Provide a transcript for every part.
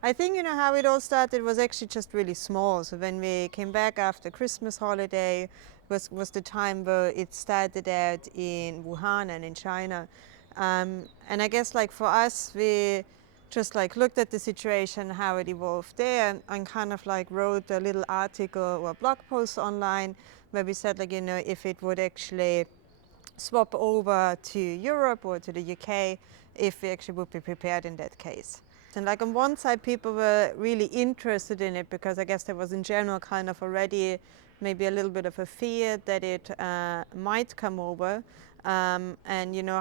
I think, how it all started was actually just really small. So when we came back after Christmas holiday was the time where it started out in Wuhan and in China. And I guess like for us, we just like looked at the situation, how it evolved there, and kind of like wrote a little article or blog post online where we said like, if it would actually swap over to Europe or to the UK, if we actually would be prepared in that case. And like on one side, people were really interested in it because I guess there was in general kind of already maybe a little bit of a fear that it might come over. And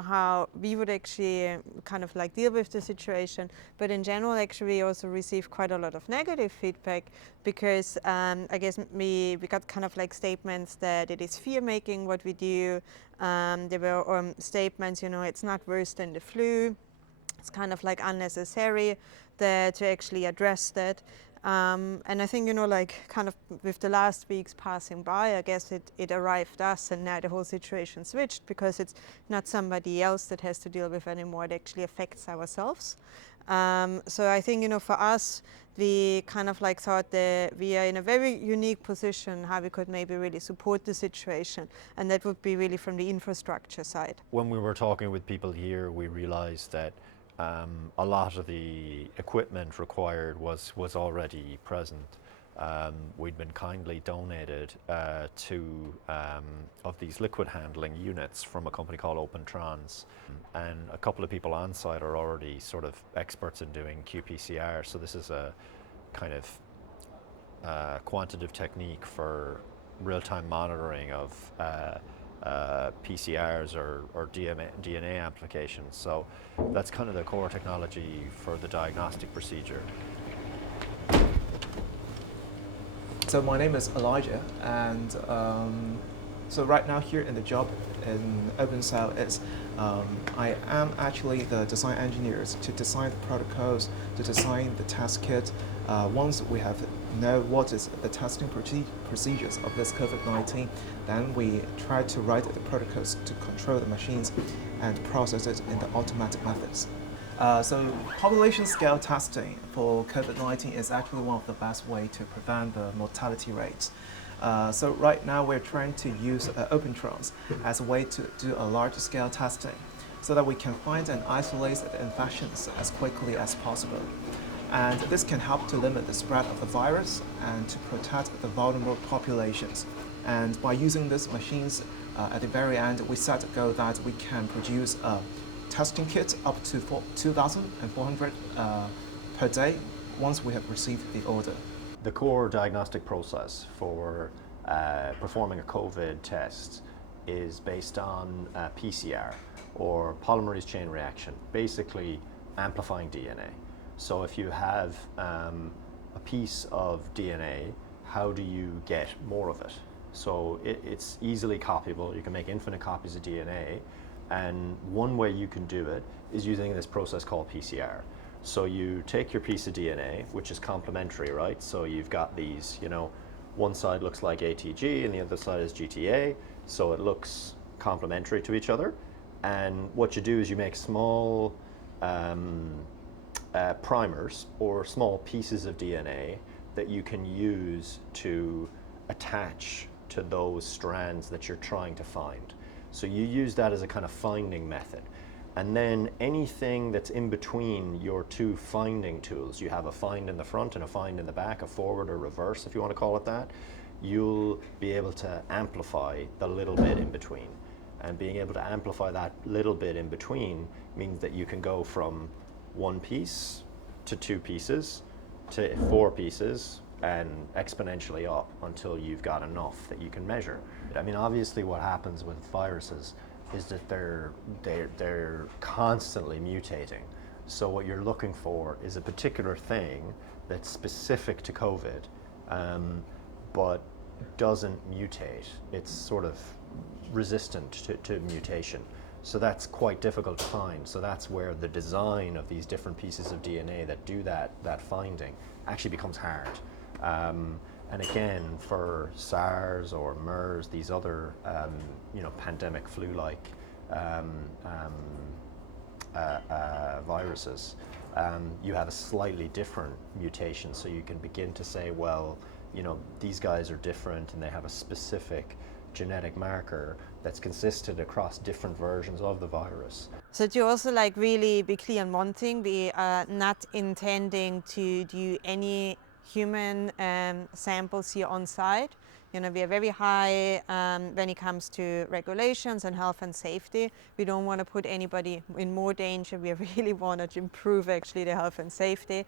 how we would actually kind of like deal with the situation. But in general, actually, we also received quite a lot of negative feedback because I guess we got kind of like statements that it is fear-making what we do. There were statements, it's not worse than the flu. It's kind of like unnecessary to actually address that. And I think, like kind of with the last weeks passing by, I guess it arrived us and now the whole situation switched because it's not somebody else that has to deal with anymore. It actually affects ourselves. So I think, for us, we kind of like thought that we are in a very unique position how we could maybe really support the situation. And that would be really from the infrastructure side. When we were talking with people here, we realized that a lot of the equipment required was already present. We'd been kindly donated two of these liquid handling units from a company called OpenTrans, and a couple of people on site are already sort of experts in doing qPCR. So this is a kind of quantitative technique for real-time monitoring of PCRs or DNA applications. So that's kind of the core technology for the diagnostic procedure. So my name is Elijah, and so right now here in the job in OpenCell is I am actually the design engineers to design the protocols, to design the test kit. Once we have know what is the testing procedures of this COVID-19, then we try to write the protocols to control the machines and process it in the automatic methods. So population scale testing for COVID-19 is actually one of the best ways to prevent the mortality rates. So right now we're trying to use OpenTrans as a way to do a large scale testing so that we can find and isolate the infections as quickly as possible. And this can help to limit the spread of the virus and to protect the vulnerable populations. And by using these machines, at the very end, we set a goal that we can produce a testing kit up to 2,400 per day once we have received the order. The core diagnostic process for performing a COVID test is based on PCR, or polymerase chain reaction, basically amplifying DNA. So if you have a piece of DNA, how do you get more of it? So it's easily copyable. You can make infinite copies of DNA. And one way you can do it is using this process called PCR. So you take your piece of DNA, which is complementary, right? So you've got these, one side looks like ATG and the other side is GTA. So it looks complementary to each other. And what you do is you make small primers or small pieces of DNA that you can use to attach to those strands that you're trying to find. So you use that as a kind of finding method. And then anything that's in between your two finding tools, you have a find in the front and a find in the back, a forward or reverse if you want to call it that, you'll be able to amplify the little bit in between. And being able to amplify that little bit in between means that you can go from one piece to two pieces to four pieces and exponentially up until you've got enough that you can measure. I mean, obviously what happens with viruses is that they're constantly mutating. So what you're looking for is a particular thing that's specific to COVID, but doesn't mutate. It's sort of resistant to mutation. So that's quite difficult to find. So that's where the design of these different pieces of DNA that do that finding actually becomes hard. And again, for SARS or MERS, these other pandemic flu-like viruses, you have a slightly different mutation. So you can begin to say, well, these guys are different and they have a specific genetic marker that's consistent across different versions of the virus. So to also really be clear on one thing, we are not intending to do any human samples here on site. We are very high when it comes to regulations and health and safety. We don't want to put anybody in more danger. We really want to improve actually the health and safety.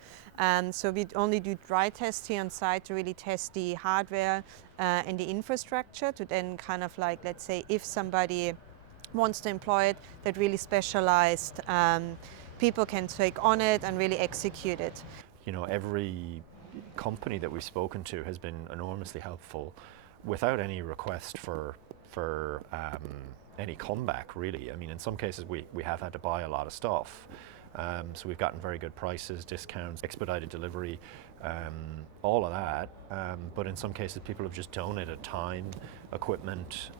So we only do dry tests here on site to really test the hardware and the infrastructure to then let's say, if somebody wants to employ it, that really specialized people can take on it and really execute it. Every company that we've spoken to has been enormously helpful without any request for any comeback, really. I mean, in some cases we have had to buy a lot of stuff. So we've gotten very good prices, discounts, expedited delivery, all of that. But in some cases people have just donated time, equipment,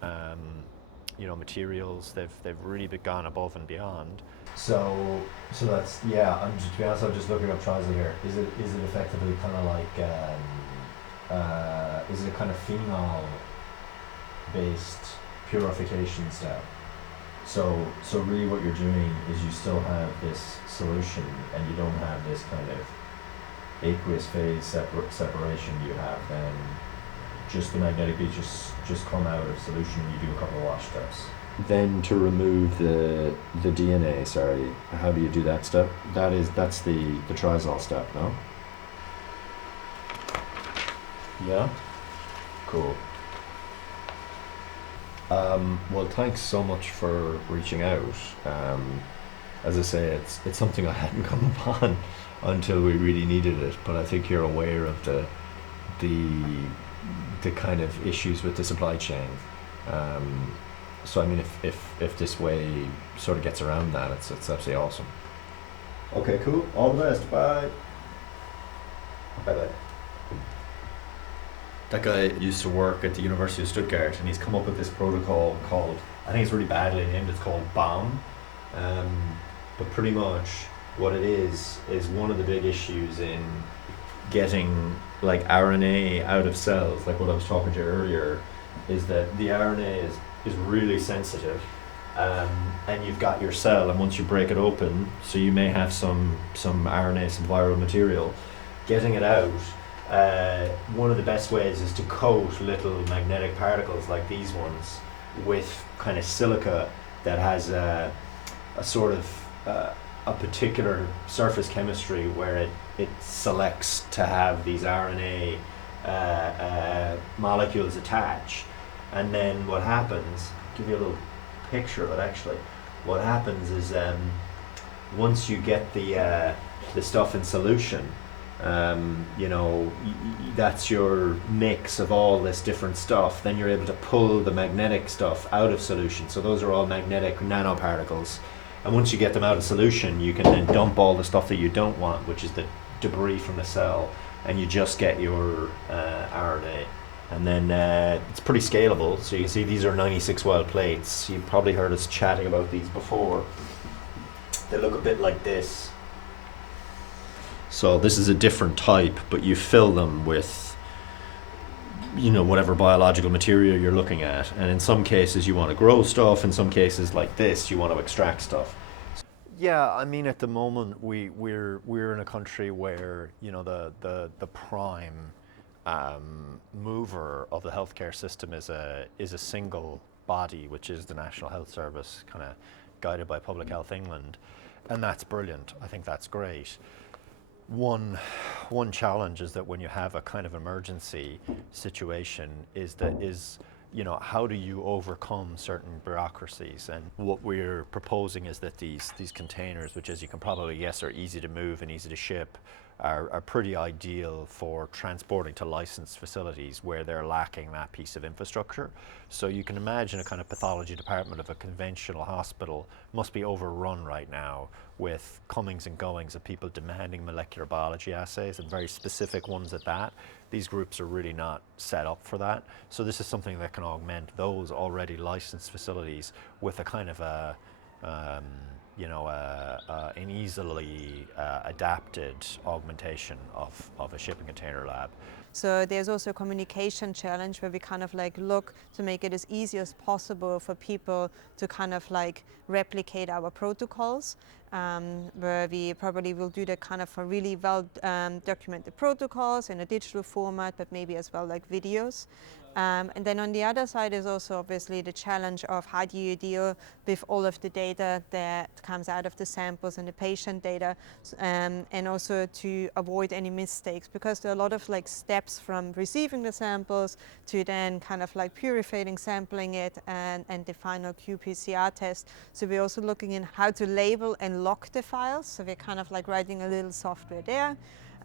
materials. They've really gone above and beyond. So that's, yeah. To be honest, I'm just looking up Trizel here. Is it effectively kind of like is it a kind of phenol based purification step? So really what you're doing is you still have this solution and you don't have this kind of aqueous phase separation. You have then just the magnetic beads just come out of solution and you do a couple of wash steps. Then to remove the DNA, how do you do that step? That's the Trizel step, no? Yeah? Cool. Well, thanks so much for reaching out. As I say, it's something I hadn't come upon until we really needed it, but I think you're aware of the kind of issues with the supply chain. So I mean, if this way sort of gets around that, it's absolutely awesome. Okay, cool. All the best. Bye. Bye. That guy used to work at the University of Stuttgart, and he's come up with this protocol called, I think it's really badly named, it's called BOM. But pretty much what it is one of the big issues in getting like RNA out of cells, like what I was talking to you earlier, is that the RNA is really sensitive, and you've got your cell, and once you break it open, so you may have some RNA, some viral material, getting it out. One of the best ways is to coat little magnetic particles like these ones with kind of silica that has a sort of a particular surface chemistry where it selects to have these RNA molecules attach. And then what happens, I'll give you a little picture of it actually. What happens is once you get the stuff in solution, that's your mix of all this different stuff, then you're able to pull the magnetic stuff out of solution. So those are all magnetic nanoparticles. And once you get them out of solution, you can then dump all the stuff that you don't want, which is the debris from the cell, and you just get your RNA. And then it's pretty scalable. So you can see these are 96 well plates. You've probably heard us chatting about these before. They look a bit like this. So this is a different type, but you fill them with whatever biological material you're looking at. And in some cases you want to grow stuff, in some cases like this you want to extract stuff. Yeah, I mean, at the moment we're in a country where the prime mover of the healthcare system is a single body, which is the National Health Service, kind of guided by Public Health England, and that's brilliant. I think that's great. One challenge is that when you have a kind of emergency situation is how do you overcome certain bureaucracies? And what we're proposing is that these containers, which, as you can probably guess, are easy to move and easy to ship, are pretty ideal for transporting to licensed facilities where they're lacking that piece of infrastructure. So you can imagine a kind of pathology department of a conventional hospital must be overrun right now with comings and goings of people demanding molecular biology assays, and very specific ones at that. These groups are really not set up for that. So this is something that can augment those already licensed facilities with a kind of a an easily adapted augmentation of a shipping container lab. So there's also a communication challenge where we kind of like look to make it as easy as possible for people to kind of like replicate our protocols, where we probably will do that kind of for really well documented protocols in a digital format, but maybe as well like videos. And then on the other side is also obviously the challenge of how do you deal with all of the data that comes out of the samples and the patient data, and also to avoid any mistakes, because there are a lot of like steps from receiving the samples to then kind of like purifying, sampling it, and the final qPCR test. So we're also looking in how to label and lock the files. So we're kind of like writing a little software there.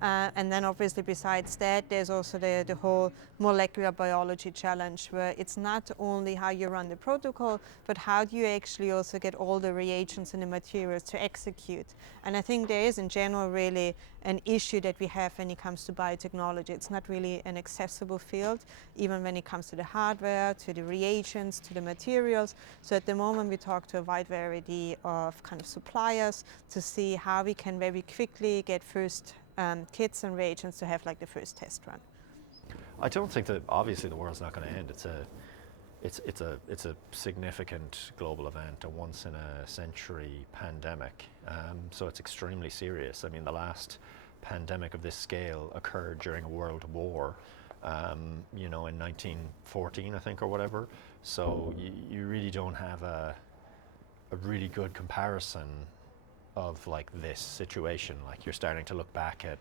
And then obviously besides that, there's also the whole molecular biology challenge, where it's not only how you run the protocol, but how do you actually also get all the reagents and the materials to execute. And I think there is in general really an issue that we have when it comes to biotechnology. It's not really an accessible field, even when it comes to the hardware, to the reagents, to the materials. So at the moment we talk to a wide variety of kind of suppliers to see how we can very quickly get first kits and reagents to have like the first test run. I don't think that obviously the world's not going to end. It's a significant global event, a once in a century pandemic. So it's extremely serious. I mean, the last pandemic of this scale occurred during a world war, in 1914, I think, or whatever. So you really don't have a really good comparison of like this situation. Like, you're starting to look back at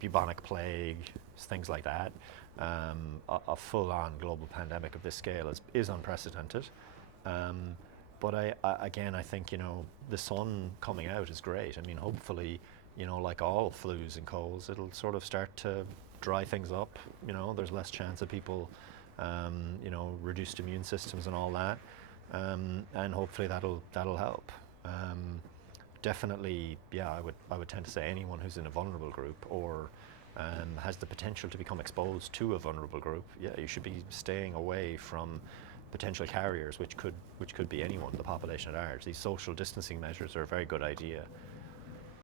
bubonic plague, things like that. A full-on global pandemic of this scale is unprecedented. But I think the sun coming out is great. I mean, hopefully, like all flus and colds, it'll sort of start to dry things up. There's less chance of people, reduced immune systems and all that, and hopefully that'll help. Definitely, yeah, I would tend to say anyone who's in a vulnerable group or has the potential to become exposed to a vulnerable group, yeah, you should be staying away from potential carriers, which could be anyone, the population at large. These social distancing measures are a very good idea.